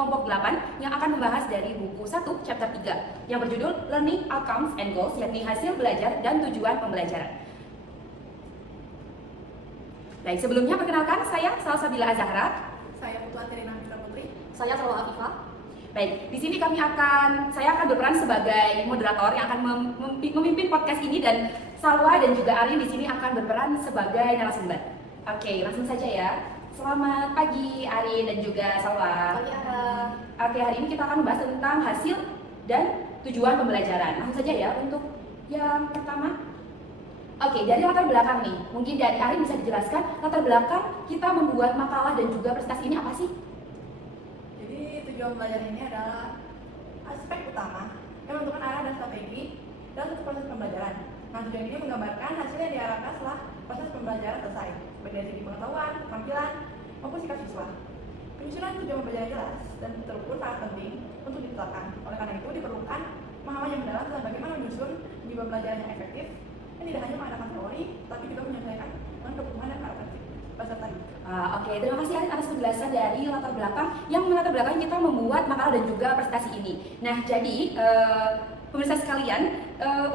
kelompok 8 yang akan membahas dari buku 1 chapter 3 yang berjudul Learning Outcomes and Goals, yakni hasil belajar dan tujuan pembelajaran. Baik, sebelumnya perkenalkan saya Salsabila Azahra. Saya Putu Aterina Mitra Putri. Saya Salwa Afifah. Baik, di sini saya akan berperan sebagai moderator yang akan memimpin podcast ini, dan Salwa dan juga Arin di sini akan berperan sebagai narasumber. Oke, langsung saja ya. Selamat pagi Arin dan juga Salwa. Pagi Ara. Oke, hari ini kita akan membahas tentang hasil dan tujuan pembelajaran. Langsung saja ya untuk yang pertama. Oke, dari latar belakang nih, mungkin dari Arin bisa dijelaskan latar belakang kita membuat makalah dan juga presentasi ini apa sih? Jadi tujuan pembelajaran ini adalah aspek utama yang menentukan arah dan strategi dalam proses pembelajaran. Nah, tujuan ini menggambarkan hasil yang diharapkan setelah proses pembelajaran selesai, baik dari segi pengetahuan, keterampilan, maupun sikap siswa. Penyusunan tujuan pembelajaran jelas dan terukur sangat penting untuk ditetapkan. Oleh karena itu diperlukan pemahaman yang mendalam tentang bagaimana menyusun tujuan pembelajaran yang efektif, yang tidak hanya mengadakan teori, tapi juga menyesuaikan dengan kebutuhan dan karakteristik peserta. Oke, terima kasih Arin atas penjelasan dari latar belakang yang melatar belakang kita membuat makalah dan juga presentasi ini. Nah, jadi pemirsa sekalian,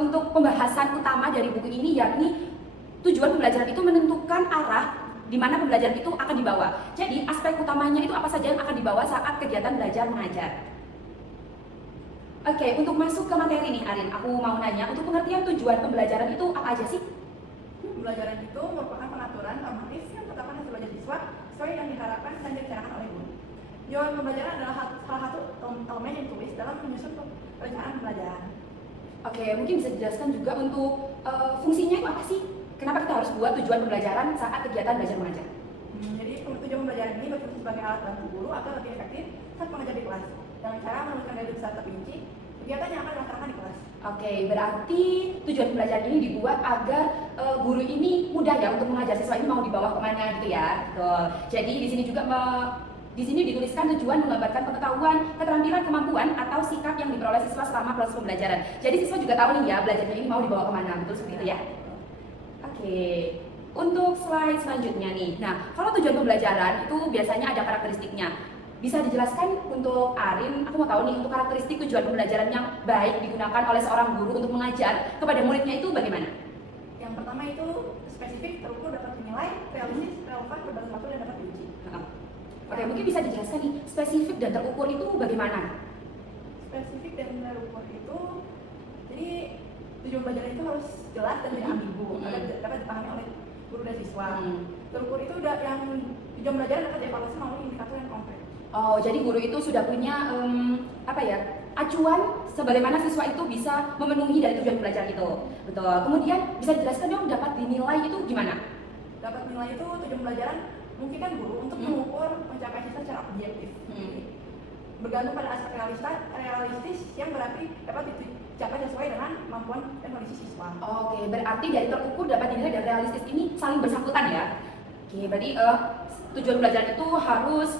untuk pembahasan utama dari buku ini yakni tujuan pembelajaran itu menentukan arah di mana pembelajaran itu akan dibawa. Jadi aspek utamanya itu apa saja yang akan dibawa saat kegiatan belajar mengajar. Oke, untuk masuk ke materi nih Arin, aku mau nanya, untuk pengertian tujuan pembelajaran itu apa aja sih? Pembelajaran itu merupakan pengaturan normatif yang menetapkan hasil belajar siswa sesuai yang diharapkan dan direncanakan oleh guru. Tujuan pembelajaran adalah salah satu elemen yang ditulis dalam menyusun perencanaan pembelajaran. Oke, mungkin bisa dijelaskan juga untuk fungsinya itu apa sih? Kenapa kita harus buat tujuan pembelajaran saat kegiatan belajar mengajar? Jadi tujuan pembelajaran ini berfungsi sebagai alat bantu guru agar lebih efektif saat mengajar di kelas, dengan cara menuliskan dari besar terperinci kegiatan yang akan dilaksanakan di kelas. Oke, berarti tujuan pembelajaran ini dibuat agar guru ini mudah ya untuk mengajar siswa ini mau dibawa kemana gitu ya. Betul. Jadi di sini juga di sini dituliskan tujuan menggambarkan pengetahuan, keterampilan, kemampuan atau sikap yang diperoleh siswa selama proses pembelajaran. Jadi siswa juga tahu nih ya belajarnya ini mau dibawa kemana, betul seperti itu ya. Oke, untuk slide selanjutnya nih. Nah, kalau tujuan pembelajaran itu biasanya ada karakteristiknya. Bisa dijelaskan untuk Arin, aku mau tahu nih untuk karakteristik tujuan pembelajaran yang baik digunakan oleh seorang guru untuk mengajar kepada muridnya itu bagaimana? Yang pertama itu spesifik, terukur, dapat dinilai, realistis, relevan, berbasis waktu dan dapat diuji. Oke, mungkin bisa dijelaskan nih, spesifik dan terukur itu bagaimana? Spesifik dan terukur itu, jadi tujuan belajar itu harus jelas dan tidak ambigu, agar dapat dipahami oleh guru dan siswa. Terukur itu udah yang tujuan belajar dapat dievaluasi melalui indikator yang konkret. Oh, jadi guru itu sudah punya acuan sebagaimana siswa itu bisa memenuhi dari tujuan belajar itu. Betul. Kemudian bisa dijelaskan dong dapat dinilai itu gimana? Dapat nilai itu tujuan pelajaran mungkin kan guru untuk mengukur pencapaian siswa secara objektif. Bergantung pada aspek realistis yang berarti dapat dicapai sesuai dengan kemampuan dan kondisi siswa. Oke, berarti dari terukur dapat dinilai dan realistis ini saling bersangkutan ya. Oke, berarti tujuan belajar itu harus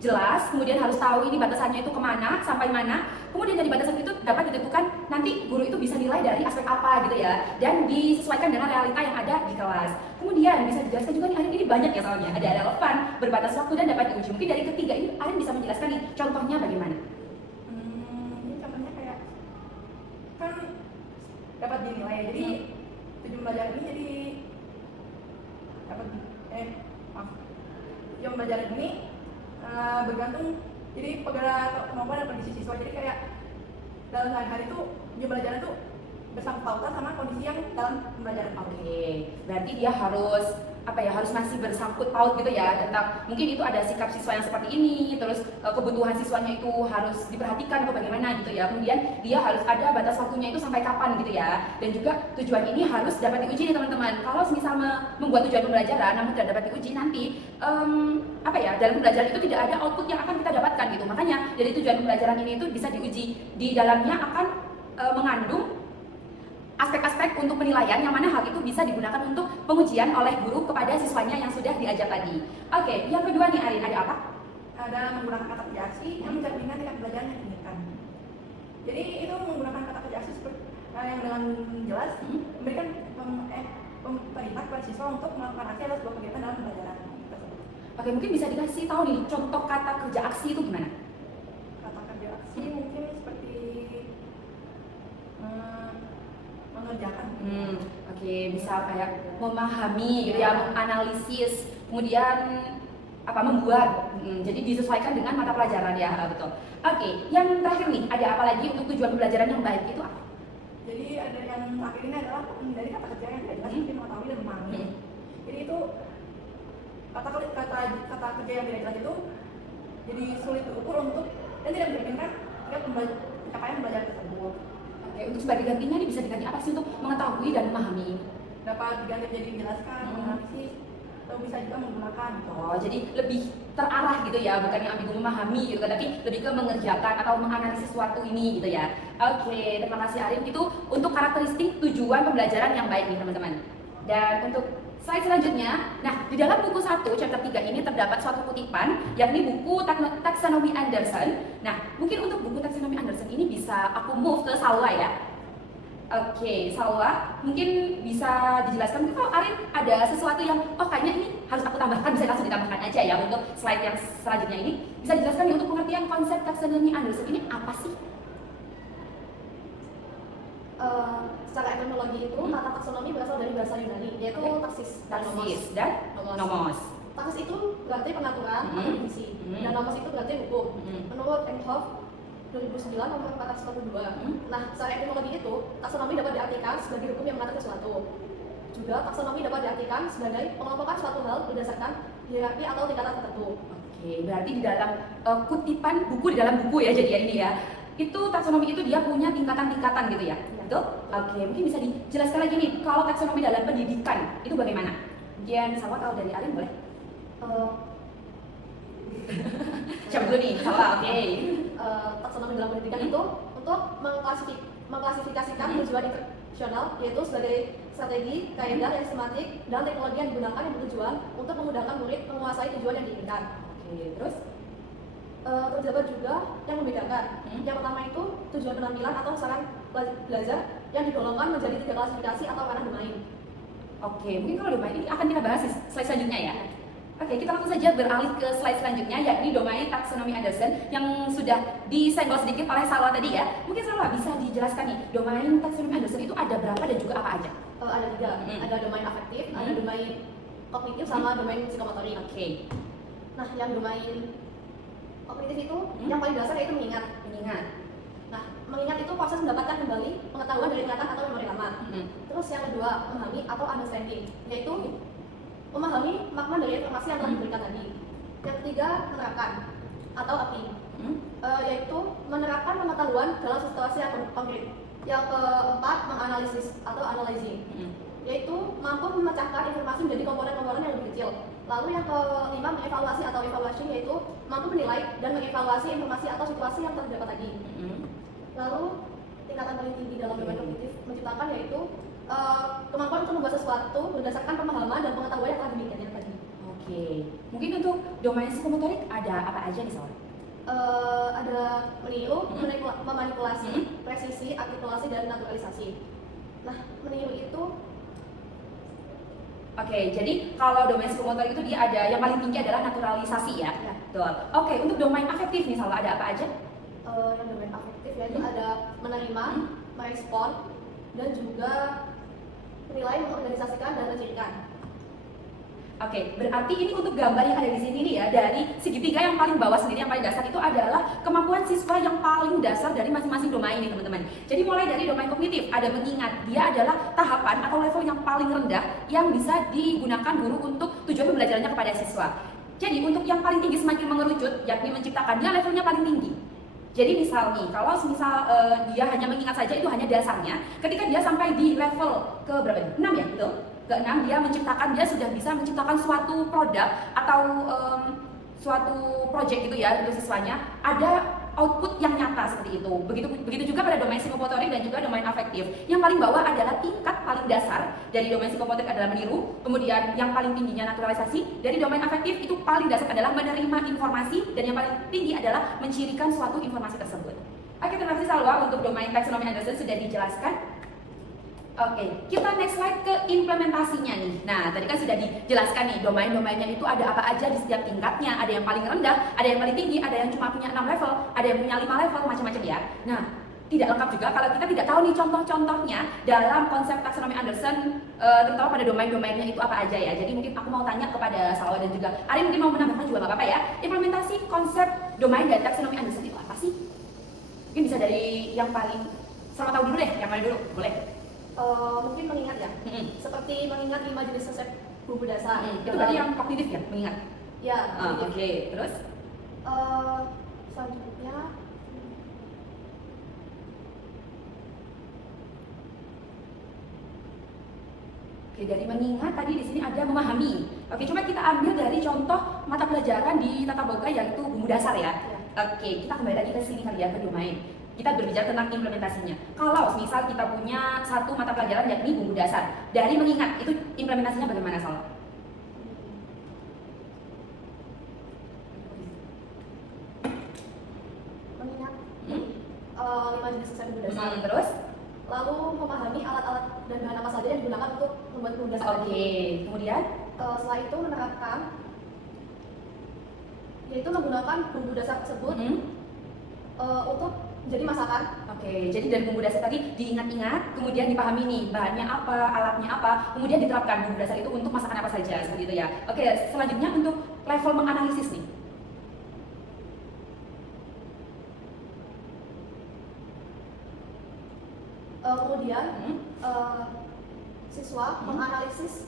jelas, kemudian harus tahu ini batasannya itu kemana, sampai mana. Kemudian dari batasan itu dapat ditentukan nanti guru itu bisa nilai dari aspek apa gitu ya, dan disesuaikan dengan realita yang ada di kelas. Kemudian bisa dijelaskan juga nih Arin, ini banyak ya soalnya, ada relevan, berbatas waktu dan dapat diuji. Mungkin dari ketiga ini Arin bisa menjelaskan nih contohnya bagaimana? Ini contohnya kayak kan dapat dinilai ya, jadi tujuan belajar ini jadi dapat tujuan belajar ini bergantung, jadi pada kemampuan dan kondisi siswa. Jadi kayak dalam sehari-hari itu tujuan belajar itu bersangkut pautan sama kondisi yang dalam pembelajaran. Oke, berarti dia harus harus masih bersangkut paut gitu ya, tentang mungkin itu ada sikap siswa yang seperti ini, terus kebutuhan siswanya itu harus diperhatikan atau bagaimana gitu ya. Kemudian dia harus ada batas waktunya itu sampai kapan gitu ya, dan juga tujuan ini harus dapat diuji nih teman-teman. Kalau misal membuat tujuan pembelajaran namun tidak dapat diuji, nanti dalam pembelajaran itu tidak ada output yang akan kita dapatkan gitu. Makanya dari tujuan pembelajaran ini itu bisa diuji, di dalamnya akan mengandung aspek-aspek untuk penilaian yang mana hal itu bisa digunakan untuk pengujian oleh guru kepada siswanya yang sudah diajar tadi. Oke, yang kedua nih Arin, ada apa? Ada menggunakan kata kerja aksi yang mencerminkan tingkat pelajaran yang diinginkan. Jadi itu menggunakan kata kerja aksi yang dengan jelas memberikan perintah kepada siswa untuk melakukan aksi atas sebuah kegiatan dalam pembelajaran. Oke, mungkin bisa dikasih tahu nih contoh kata kerja aksi itu gimana? mengerjakan. Oke, bisa kayak memahami gitu ya, menganalisis, kemudian membuat. Jadi disesuaikan dengan mata pelajaran ya, betul. Oke, yang terakhir nih, ada apa lagi untuk tujuan pembelajaran yang baik itu apa? Jadi ada yang terakhir ini adalah dari kata kerja yang tidak jelas mungkin mengetahui dan memahami. Jadi itu kata kerja yang tidak jelas itu jadi sulit diukur untuk dan tidak memungkinkan pencapaian pembelajaran tersebut. Oke, untuk sebagai gantinya ini bisa diganti apa sih untuk mengetahui dan memahami? Dapat diganti menjadi menjelaskan, menganalisis, atau bisa juga menggunakan. Oh, jadi lebih terarah gitu ya, bukan yang ambigu memahami gitu kan, tapi lebih ke mengerjakan atau menganalisis sesuatu ini gitu ya. Oke, terima kasih Arin. Itu untuk karakteristik tujuan pembelajaran yang baik nih teman-teman. Dan untuk slide selanjutnya, nah di dalam buku 1 chapter 3 ini terdapat suatu kutipan yakni buku Taksonomi Anderson. Nah, mungkin untuk buku Taksonomi Anderson ini bisa aku move ke Salwa ya. Oke, Salwa, mungkin bisa dijelaskan mungkin kalau Arin ada sesuatu yang kayaknya ini harus aku tambahkan, bisa langsung ditambahkan aja ya untuk slide yang selanjutnya ini. Bisa dijelaskan nih untuk pengertian konsep taksonomi Anderson ini apa sih? Secara etimologi itu kata taksonomi berasal dari bahasa Yunani, yaitu taksis dan nomos. Taksis itu berarti pengaturan atau divisi, dan nomos itu berarti hukum. Menurut Enghoff 2009 nomor 442. Nah, secara etimologi itu taksonomi dapat diartikan sebagai hukum yang mengatur sesuatu. Juga taksonomi dapat diartikan sebagai pengelompokan suatu hal berdasarkan hierarki atau tingkatan tertentu. Oke, berarti di dalam kutipan buku di dalam buku ya jadi ini ya. Itu taksonomi itu dia punya tingkatan-tingkatan gitu ya. Betul? Oke, mungkin bisa dijelaskan lagi nih kalau taksonomi dalam pendidikan itu bagaimana? Mungkin Salwa tahu dari Arin boleh? Siapa dulu nih? Salwa, oke. Taksonomi dalam pendidikan itu untuk mengklasifikasikan tujuan instruksional, yaitu sebagai strategi, kaidah yang sistematik, dan teknologi yang digunakan yang bertujuan untuk memudahkan murid menguasai tujuan yang diinginkan. Oke, terus? Terdapat juga yang membedakan. Yang pertama itu tujuan penampilan atau saran belajar yang digolongkan menjadi 3 klasifikasi atau ranah domain. Oke, mungkin kalau domain ini akan kita bahas di slide selanjutnya ya. Oke, kita langsung saja beralih ke slide selanjutnya yakni domain taksonomi Anderson yang sudah disenggol sedikit oleh Salwa tadi ya. Mungkin Salwa bisa dijelaskan nih, domain taksonomi Anderson itu ada berapa dan juga apa aja? Ada 3, ada domain afektif, ada domain kognitif, sama domain psikomotorik. Oke. Nah, yang domain kognitif itu yang paling dasar yaitu mengingat. Nah, mengingat itu proses mendapatkan kembali pengetahuan dari ingatan atau memori lama. Terus yang kedua, memahami atau understanding, yaitu memahami makna dari informasi yang telah diberikan tadi. Yang ketiga, menerapkan atau applying, yaitu menerapkan pengetahuan dalam situasi yang konkret. Yang keempat, menganalisis atau analyzing, yaitu mampu memecahkan informasi menjadi komponen-komponen yang lebih kecil. Lalu yang kelima, mengevaluasi atau evaluation, yaitu mampu menilai dan mengevaluasi informasi atau situasi yang terdapat tadi. Lalu tingkatan paling tinggi dalam domain kognitif menciptakan yaitu kemampuan untuk membuat sesuatu berdasarkan pemahaman dan pengetahuan yang telah dimilikinya tadi. Oke, mungkin untuk domain psikomotorik ada apa aja nih Salwa? Ada meniru, memanipulasi, presisi, artikulasi, dan naturalisasi. Nah, meniru itu Oke, jadi kalau domain psikomotorik itu dia ada yang paling tinggi adalah naturalisasi ya? Ya. Betul. Oke, untuk domain afektif nih Salwa ada apa aja? yang domain afektif yaitu ada menerima, merespon, dan juga menilai, mengorganisasikan, dan mencirikan. Oke, berarti ini untuk gambar yang ada di sini nih ya, dari segitiga yang paling bawah sendiri, yang paling dasar itu adalah kemampuan siswa yang paling dasar dari masing-masing domain ini teman-teman. Jadi mulai dari domain kognitif, ada mengingat, dia adalah tahapan atau level yang paling rendah yang bisa digunakan guru untuk tujuan pembelajarannya kepada siswa. Jadi untuk yang paling tinggi semakin mengerucut, yakni menciptakan, dia levelnya paling tinggi. Jadi misal nih, kalau misal dia hanya mengingat saja itu hanya dasarnya, ketika dia sampai di level ke berapa nih? 6 ya, betul? Ke-6 dia menciptakan, dia sudah bisa menciptakan suatu produk atau suatu project gitu ya untuk siswanya, ada output yang nyata seperti itu. Begitu juga pada domain psikomotorik dan juga domain afektif. Yang paling bawah adalah tingkat paling dasar dari domain psikomotorik adalah meniru, kemudian yang paling tingginya naturalisasi, dari domain afektif itu paling dasar adalah menerima informasi, dan yang paling tinggi adalah mencirikan suatu informasi tersebut. Oke, terima kasih Salwa untuk domain taksonomi Anderson sudah dijelaskan. Oke, kita next slide ke implementasinya nih. Nah, tadi kan sudah dijelaskan nih, domain-domainnya itu ada apa aja di setiap tingkatnya. Ada yang paling rendah, ada yang paling tinggi, ada yang cuma punya 6 level, ada yang punya 5 level, macam-macam ya. Nah, tidak lengkap juga kalau kita tidak tahu nih contoh-contohnya dalam konsep taksonomi Anderson, terutama pada domain-domainnya itu apa aja ya. Jadi mungkin aku mau tanya kepada Salwa dan juga Ari, mungkin mau menambahkan juga nggak apa-apa ya. Implementasi konsep domain dan taksonomi Anderson itu apa sih? Mungkin bisa dari yang paling Salwa tahu dulu deh, yang mana dulu, boleh? Mungkin mengingat ya, seperti mengingat 5 jenis konsep bumbu dasar. Itu berarti yang kognitif ya, mengingat? Ya, Oke, terus? Selanjutnya Oke, dari mengingat tadi di sini ada memahami. Oke, coba kita ambil dari contoh mata pelajaran di Tata Boga yaitu bumbu dasar ya. Oke, kita kembali lagi ke sini kali ya, ke domain. Kita berbicara tentang implementasinya. Kalau misal kita punya satu mata pelajaran yakni bumbu dasar, dari mengingat itu implementasinya bagaimana, Sal? mengingat 5 jenis konsep bumbu dasar. Terus? Lalu memahami alat-alat dan bahan apa saja yang digunakan untuk membuat bumbu dasar Oke, tadi. kemudian? Setelah itu menerapkan, yaitu menggunakan bumbu dasar tersebut untuk menjadi masakan. Oke, jadi dari bumbu dasar tadi diingat-ingat, kemudian dipahami nih bahannya apa, alatnya apa, kemudian diterapkan bumbu dasar itu untuk masakan apa saja, seperti itu ya. Oke, selanjutnya untuk level menganalisis nih. Kemudian siswa menganalisis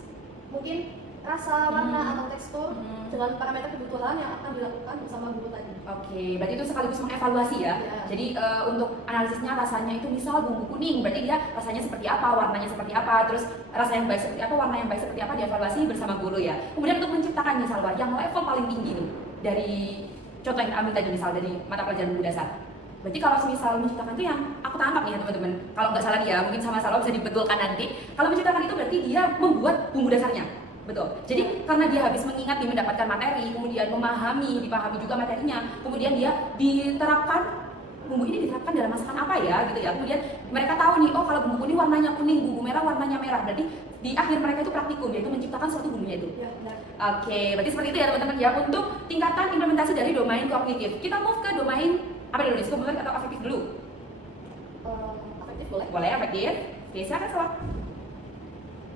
mungkin rasa, warna, atau tekstur dengan parameter kebutuhan yang akan dilakukan bersama guru tadi. Oke, berarti itu sekaligus mengevaluasi ya. Ya. Jadi untuk analisisnya rasanya itu misal bumbu kuning, berarti dia rasanya seperti apa, warnanya seperti apa, terus rasa yang baik seperti apa, warna yang baik seperti apa, dievaluasi bersama guru ya. Kemudian untuk menciptakan misal yang level paling tinggi nih dari contoh yang kita ambil tadi misal dari mata pelajaran bumbu dasar. Berarti kalau misal menciptakan itu yang aku tangkap nih ya teman-teman, kalau nggak salah dia, mungkin sama Salwa bisa dibetulkan nanti. Kalau menciptakan itu berarti dia membuat bumbu dasarnya. Betul. Jadi karena dia habis mengingat, dia mendapatkan materi, kemudian memahami, dipahami juga materinya, kemudian dia diterapkan, bumbu ini diterapkan dalam masakan apa ya gitu ya. Kemudian mereka tahu nih, oh kalau bumbu kuning warnanya kuning, bumbu merah warnanya merah. Berarti di akhir mereka itu praktikum, yaitu menciptakan suatu bumbunya itu. Ya, benar. Oke, berarti seperti itu ya teman-teman ya untuk tingkatan implementasi dari domain kognitif. Kita move ke domain apa dulu nih? Psikomotorik atau afektif dulu? Afektif boleh. Boleh afektif. Oke, silakan Salwa.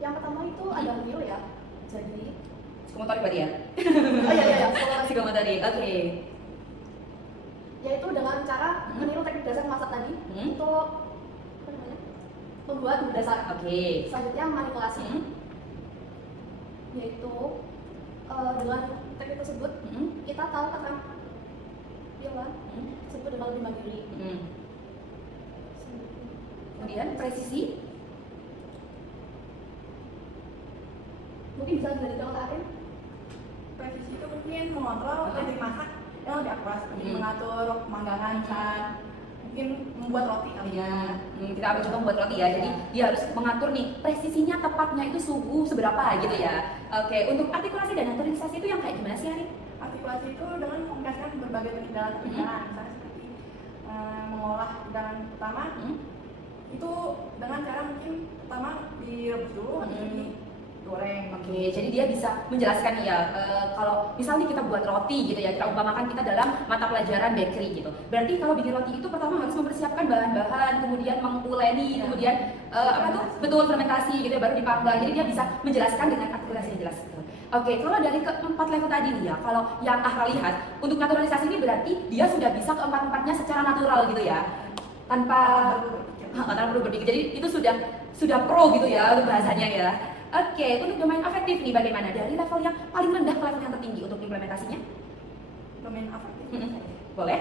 Yang pertama itu ada mil ya. Jadi Psikomotorik berarti ya? oh iya Psikomotorik, oke. yaitu dengan cara meniru teknik dasar masak tadi untuk apa namanya? Membuat bumbu dasar. Oke. Selanjutnya manipulasi, yaitu dengan teknik tersebut kita tahu keterampilan tersebut dengan lebih mandiri. Kemudian presisi. Mungkin bisa dilanjutkan Kak Arin? Presisi itu mungkin mengontrol teknik masak yang lebih akurat, seperti mengatur pemanggangan saat mungkin membuat roti kali ya. Kita ambil contoh membuat roti ya. Jadi dia harus mengatur nih presisinya tepatnya itu suhu seberapa gitu ya. Oke, untuk artikulasi dan naturalisasi itu yang kayak gimana sih Ari? Artikulasi itu dengan mengkaitkan berbagai teknik dalam perjalanan, misalnya seperti mengolah hidangan pertama itu dengan cara mungkin pertama direbus dulu, habis itu digoreng. Oke, jadi dia bisa menjelaskan nih ya, kalau misalnya kita buat roti gitu ya, kita umpamakan kita dalam mata pelajaran bakery gitu. Berarti kalau bikin roti itu pertama harus mempersiapkan bahan-bahan, kemudian menguleni, kemudian apa tuh betul fermentasi gitu ya, baru dipanggang. Jadi dia bisa menjelaskan dengan artikulasi yang jelas. Gitu. Oke, kalau dari keempat level tadi nih ya, kalau yang Ahra lihat untuk naturalisasi ini berarti dia sudah bisa keempat-empatnya secara natural gitu ya, tanpa perlu berpikir. Jadi itu sudah pro gitu ya untuk bahasanya ya. Oke, untuk domain afektif nih bagaimana? Dari level yang paling rendah ke level yang tertinggi untuk implementasinya? Domain afektif. Boleh?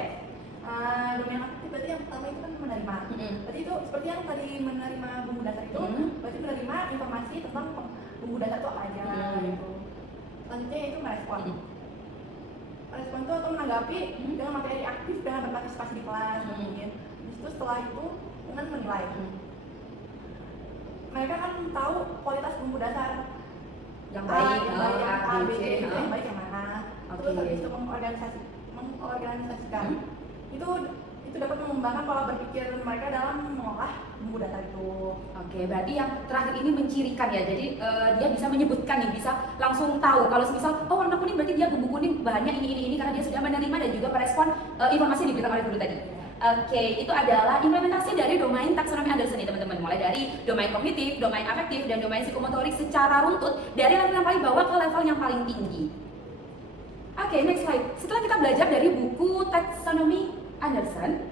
Domain afektif berarti yang pertama itu kan menerima. Berarti itu seperti yang tadi menerima bumbu dasar itu, berarti menerima informasi tentang bumbu dasar itu apa aja. Gitu. Selanjutnya itu merespon. Merespon itu atau menanggapi dengan materi aktif dengan berpartisipasi di kelas. Mungkin. Itu setelah itu dengan menilai. Mereka kan tahu kualitas bumbu dasar yang baik, yang A, B, C, itu yang baik yang mana. Terus habis itu mengorganisasikan. Itu dapat mengembangkan pola berpikir mereka dalam mengolah bumbu dasar itu. Oke, berarti yang terakhir ini mencirikan ya. Jadi dia bisa menyebutkan nih, bisa langsung tahu kalau misal oh warna kuning berarti dia bumbu kuning bahannya ini karena dia sudah menerima dan juga merespon informasi yang diberikan oleh guru tadi. Oke, itu adalah implementasi dari domain taksonomi Anderson nih teman-teman. Mulai dari domain kognitif, domain afektif, dan domain psikomotorik secara runtut dari level yang paling bawah ke level yang paling tinggi. Oke, next slide. Setelah kita belajar dari buku taksonomi Anderson,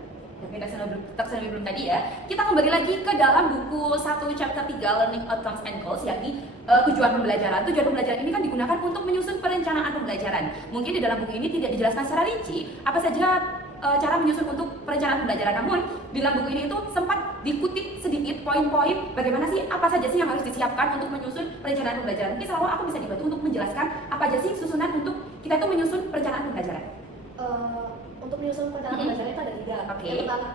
taksonomi belum tadi ya, kita kembali lagi ke dalam buku 1 chapter 3 Learning Outcomes and Goals, yakni tujuan pembelajaran. Tujuan pembelajaran ini kan digunakan untuk menyusun perencanaan pembelajaran. Mungkin di dalam buku ini tidak dijelaskan secara rinci apa saja cara menyusun untuk perencanaan pembelajaran. Namun di dalam buku ini itu sempat dikutip sedikit poin-poin bagaimana sih, apa saja sih yang harus disiapkan untuk menyusun perencanaan pembelajaran. Mungkin selalu aku bisa dibantu untuk menjelaskan apa aja sih susunan untuk kita itu menyusun perencanaan pembelajaran. Untuk menyusun perencanaan pembelajaran itu ada 3. Oke.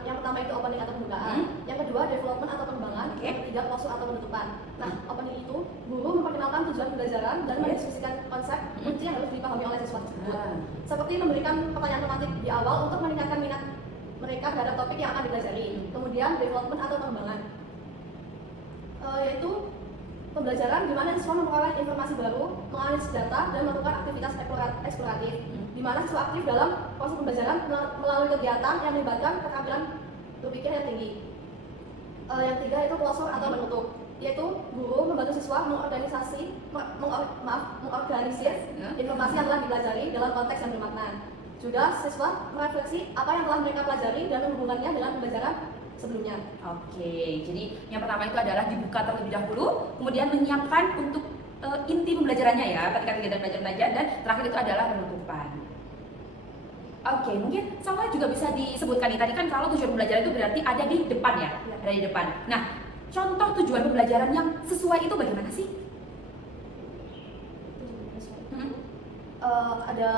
Yang pertama itu opening atau pembukaan, yang kedua development atau pengembangan, yang ketiga closure atau penutupan. Nah, opening itu guru memperkenalkan tujuan pembelajaran dan mendiskusikan konsep kunci yang harus dipahami oleh siswa tersebut. Seperti memberikan pertanyaan tematik di awal untuk meningkatkan minat mereka terhadap topik yang akan dipelajari. Kemudian development atau pengembangan, yaitu pembelajaran di mana siswa memperoleh informasi baru, menganalisis data, dan melakukan aktivitas eksploratif, di mana siswa aktif dalam proses pembelajaran melalui kegiatan yang melibatkan keterampilan berpikir yang tinggi. Yang ketiga itu closure atau menutup, yaitu guru membantu siswa mengorganisir informasi yang telah dipelajari dalam konteks yang bermakna. Juga siswa merefleksi apa yang telah mereka pelajari dan menghubungkannya dengan pembelajaran sebelumnya. Oke, jadi yang pertama itu adalah dibuka terlebih dahulu, kemudian menyiapkan untuk inti pembelajarannya ya, ketika kegiatan belajar, dan terakhir itu adalah penutupan. Oke, mungkin sama juga bisa disebutkan nih, tadi kan kalau tujuan pembelajaran itu berarti ada di depan ya, ada di depan. Nah, contoh tujuan pembelajaran yang sesuai itu bagaimana sih? Ada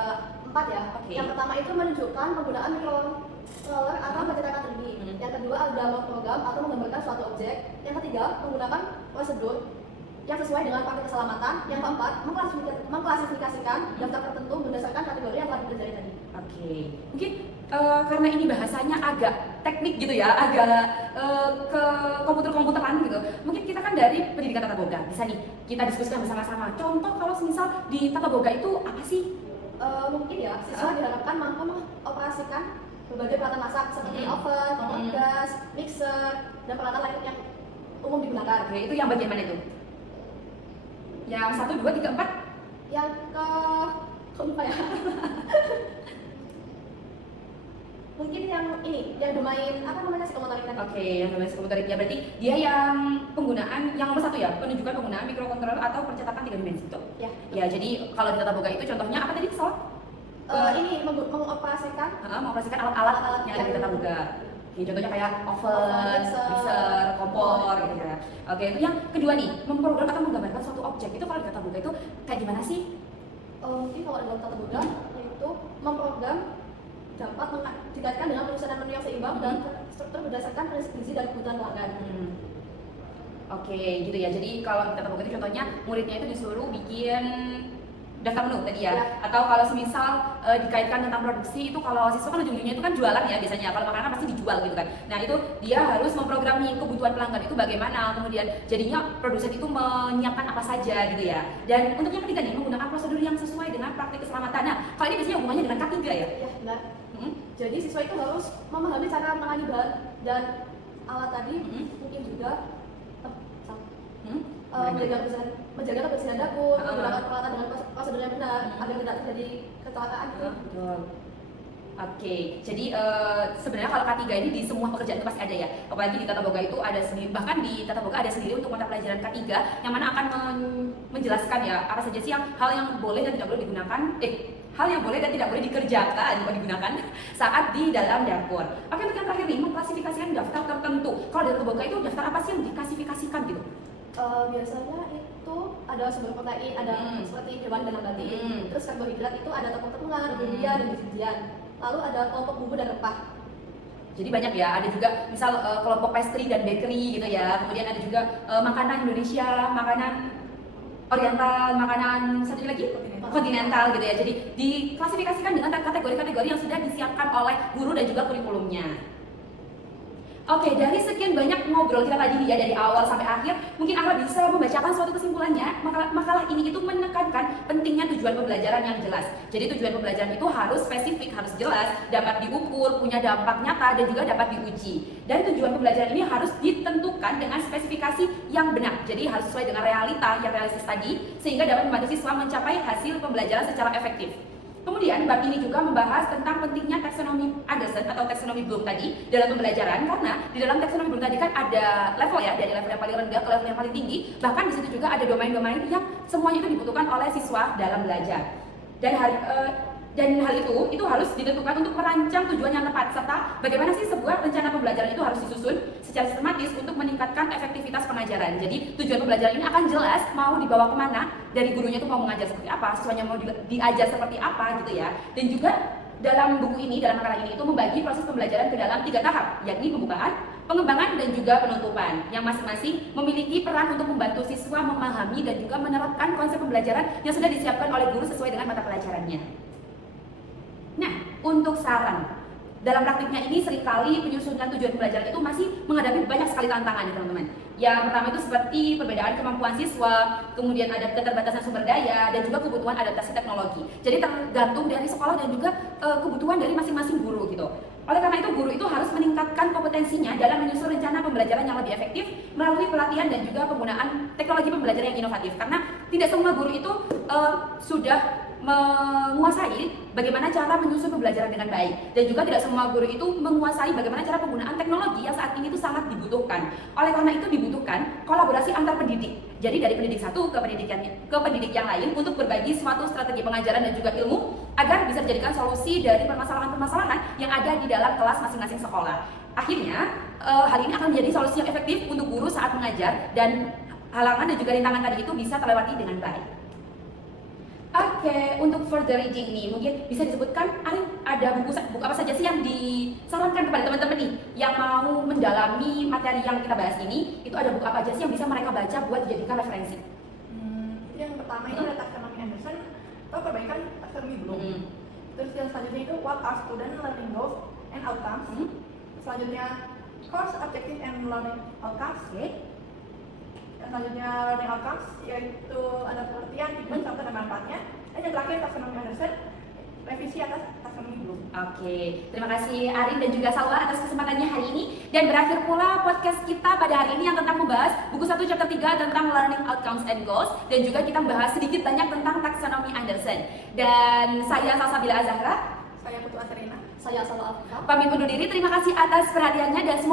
4 ya. Oke. Yang pertama itu menunjukkan penggunaan microcontroller atau pencetakan 3D. Yang kedua adalah memprogram atau menggambarkan suatu objek. Yang ketiga menggunakan prosedur yang sesuai dengan praktik keselamatan. Yang keempat mengklasifikasikan daftar tertentu berdasarkan kategori yang telah dipelajari tadi. Oke, mungkin karena ini bahasanya agak teknik gitu ya, agak ke komputeran gitu. Mungkin kita kan dari pendidikan tata boga, bisa nih kita diskusikan bersama-sama. Contoh kalau misal di tata boga itu apa sih? Mungkin ya, siswa diharapkan mampu mengoperasikan berbagai peralatan masak seperti oven, kompor gas, mixer, dan peralatan lain yang umum digunakan. Oke, itu yang bagian mana itu? Yang 1, 2, 3, 4? Yang kok lupa ya? Mungkin yang ini, yang domain apa namanya psikomotorik tadi? Oke, yang namanya psikomotorik ya, berarti dia yang penggunaan yang nomor 1 ya, penunjukan penggunaan mikrokontroler atau percetakan 3 dimensi itu. Ya. Ya, jadi kalau di tata boga itu contohnya apa tadi soal? Ini mengoperasikan Mengoperasikan alat-alat yang ada di tata boga. Oke, contohnya kayak oven, mixer, kompor gitu ya. Oke, itu yang kedua nih, memprogram atau menggambarkan suatu objek. Itu kalau di tata boga itu kayak gimana sih? mungkin kalau dalam tata boga yaitu memprogram dapat dikaitkan dengan penyusunan menu yang seimbang dan struktur berdasarkan prinsip gizi dan kebutuhan pelanggan. Oke, gitu ya. Jadi kalau di tata boga itu contohnya muridnya itu disuruh bikin daftar menu tadi ya. Atau kalau semisal dikaitkan tentang produksi itu kalau siswa kan ujung-ujungnya itu kan jualan ya biasanya. Kalau makanan kan pasti dijual gitu kan. Nah, itu dia harus memprogram nih kebutuhan pelanggan itu bagaimana. Kemudian jadinya produsen itu menyiapkan apa saja gitu ya. Dan untuk yang ketiga nih menggunakan prosedur yang sesuai dengan praktik keselamatan. Nah, kalau ini biasanya hubungannya dengan K3 ya. Ya, benar. Jadi siswa itu harus memahami cara menangani bahan dan alat tadi, mungkin juga menjaga kebersihan dapur, menggunakan peralatan dengan prosedur yang benar agar tidak terjadi kecelakaan. Betul. Oke, jadi sebenarnya kalau K3 ini di semua pekerjaan itu pasti ada ya. Apalagi di tata boga itu ada sendiri, bahkan di tata boga ada sendiri untuk mata pelajaran K3 yang mana akan menjelaskan ya apa saja sih hal yang boleh dan tidak boleh digunakan, hal yang boleh dan tidak boleh dikerjakan atau digunakan saat di dalam dapur. Oke, untuk yang terakhir nih, mengklasifikasikan daftar tertentu. Kalau di tata boga itu daftar apa sih yang diklasifikasikan gitu? Biasanya itu ada sumber protein, ada seperti hewan dan nabati. Terus karbohidrat itu ada tepung-tepungan, bumbuan dan biji-bijian. Lalu ada kelompok bumbu dan rempah. Jadi banyak ya, ada juga misal kelompok pastry dan bakery gitu ya. Kemudian ada juga makanan Indonesia, makanan Oriental, makanan satu lagi kontinental gitu ya. Jadi diklasifikasikan dengan kategori-kategori yang sudah disiapkan oleh guru dan juga kurikulumnya. Oke, dari sekian banyak ngobrol kita tadi ya dari awal sampai akhir, mungkin Ara bisa membacakan suatu kesimpulannya. Makalah ini itu menekankan pentingnya tujuan pembelajaran yang jelas. Jadi tujuan pembelajaran itu harus spesifik, harus jelas, dapat diukur, punya dampak nyata dan juga dapat diuji. Dan tujuan pembelajaran ini harus ditentukan dengan spesifikasi yang benar. Jadi harus sesuai dengan realita yang realistis tadi sehingga dapat membantu siswa mencapai hasil pembelajaran secara efektif. Kemudian bab ini juga membahas tentang pentingnya taksonomi Anderson atau taksonomi Bloom tadi dalam pembelajaran, karena di dalam taksonomi Bloom tadi kan ada level ya, dari level yang paling rendah ke level yang paling tinggi. Bahkan di situ juga ada domain-domain yang semuanya itu dibutuhkan oleh siswa dalam belajar. Dan hal itu harus ditentukan untuk merancang tujuan yang tepat, serta bagaimana sih sebuah rencana pembelajaran itu harus disusun secara sistematis untuk meningkatkan efektivitas pengajaran. Jadi tujuan pembelajaran ini akan jelas mau dibawa kemana, dari gurunya itu mau mengajar seperti apa, siswanya mau diajar seperti apa gitu ya. Dan juga dalam buku ini, dalam makalah ini itu membagi proses pembelajaran ke dalam 3 tahap, yakni pembukaan, pengembangan, dan juga penutupan, yang masing-masing memiliki peran untuk membantu siswa memahami dan juga menerapkan konsep pembelajaran yang sudah disiapkan oleh guru sesuai dengan mata pelajarannya. Nah, untuk saran, dalam praktiknya ini seringkali penyusunan tujuan pembelajaran itu masih menghadapi banyak sekali tantangan ya teman-teman. Yang pertama itu seperti perbedaan kemampuan siswa, kemudian ada keterbatasan sumber daya, dan juga kebutuhan adaptasi teknologi. Jadi tergantung dari sekolah dan juga kebutuhan dari masing-masing guru gitu. Oleh karena itu, guru itu harus meningkatkan kompetensinya dalam menyusun rencana pembelajaran yang lebih efektif melalui pelatihan dan juga penggunaan teknologi pembelajaran yang inovatif. Karena tidak semua guru itu sudah menguasai bagaimana cara menyusun pembelajaran dengan baik, dan juga tidak semua guru itu menguasai bagaimana cara penggunaan teknologi yang saat ini itu sangat dibutuhkan. Oleh karena itu dibutuhkan kolaborasi antar pendidik. Jadi dari pendidik satu ke pendidik yang lain untuk berbagi suatu strategi pengajaran dan juga ilmu agar bisa dijadikan solusi dari permasalahan-permasalahan yang ada di dalam kelas masing-masing sekolah. Akhirnya hal ini akan menjadi solusi yang efektif untuk guru saat mengajar, dan halangan dan juga rintangan tadi itu bisa terlewati dengan baik. Oke, untuk further reading nih, mungkin bisa disebutkan, Arin, ada buku apa saja sih yang disarankan kepada teman-teman nih yang mau mendalami materi yang kita bahas ini? Itu ada buku apa aja sih yang bisa mereka baca buat dijadikan referensi? Yang pertama itu ada taksonomi Anderson atau perbaikan taksonomi Bloom. Terus yang selanjutnya itu what are student learning goals and outcomes. Selanjutnya course objective and learning outcomes. Yang selanjutnya learning outcomes, yaitu ada pengertian, tujuan, contoh, dan manfaatnya. Dan yang terakhir taksonomi Anderson, revisi atas taksonomi Bloom. Oke, terima kasih Arin dan juga Salwa atas kesempatannya hari ini. Dan berakhir pula podcast kita pada hari ini yang tentang membahas buku 1 chapter 3 tentang learning outcomes and goals, dan juga kita membahas sedikit banyak tentang taksonomi Anderson. Dan saya Salsabila Azahra, Saya Putu Asrina. Saya Salwa Afifah. pamit undur diri. Terima kasih atas perhatiannya dan semoga